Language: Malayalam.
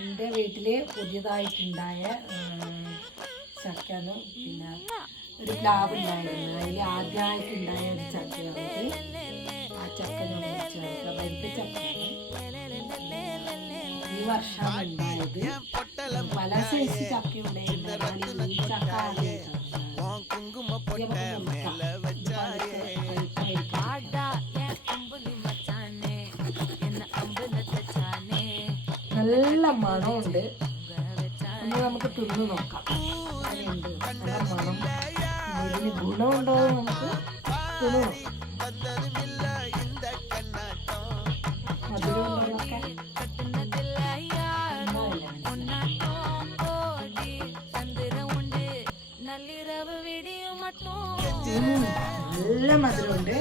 എൻ്റെ വീട്ടില് പുതിയതായിട്ടുണ്ടായ ചക്കന് പിന്നെ ഒരു പ്ലാവ് ഉണ്ടായിരുന്നു. അതിൽ ആദ്യമായിട്ടുണ്ടായ ഒരു ചക്കയാണിത്. ആ ചക്ക ഞാൻ മുറിച്ചെടുക്കാം. വലിയ ചക്കയാണ്. ഈ വർഷമാണ് ഉണ്ടായത്. പല സൈസ് ചക്ക ഉണ്ടായിരുന്നു. ഈ ചക്ക നല്ല മണമുണ്ട്. ഒന്ന് നമുക്ക് തിന്നു നോക്കാം. അങ്ങനെയുണ്ട് നല്ല മണം. ഇതിന് ഗുണമുണ്ടോ നമുക്ക് തിന്നു നോക്കാം. മധുരമുള്ളതൊക്കെ നല്ല മധുരമുണ്ട്.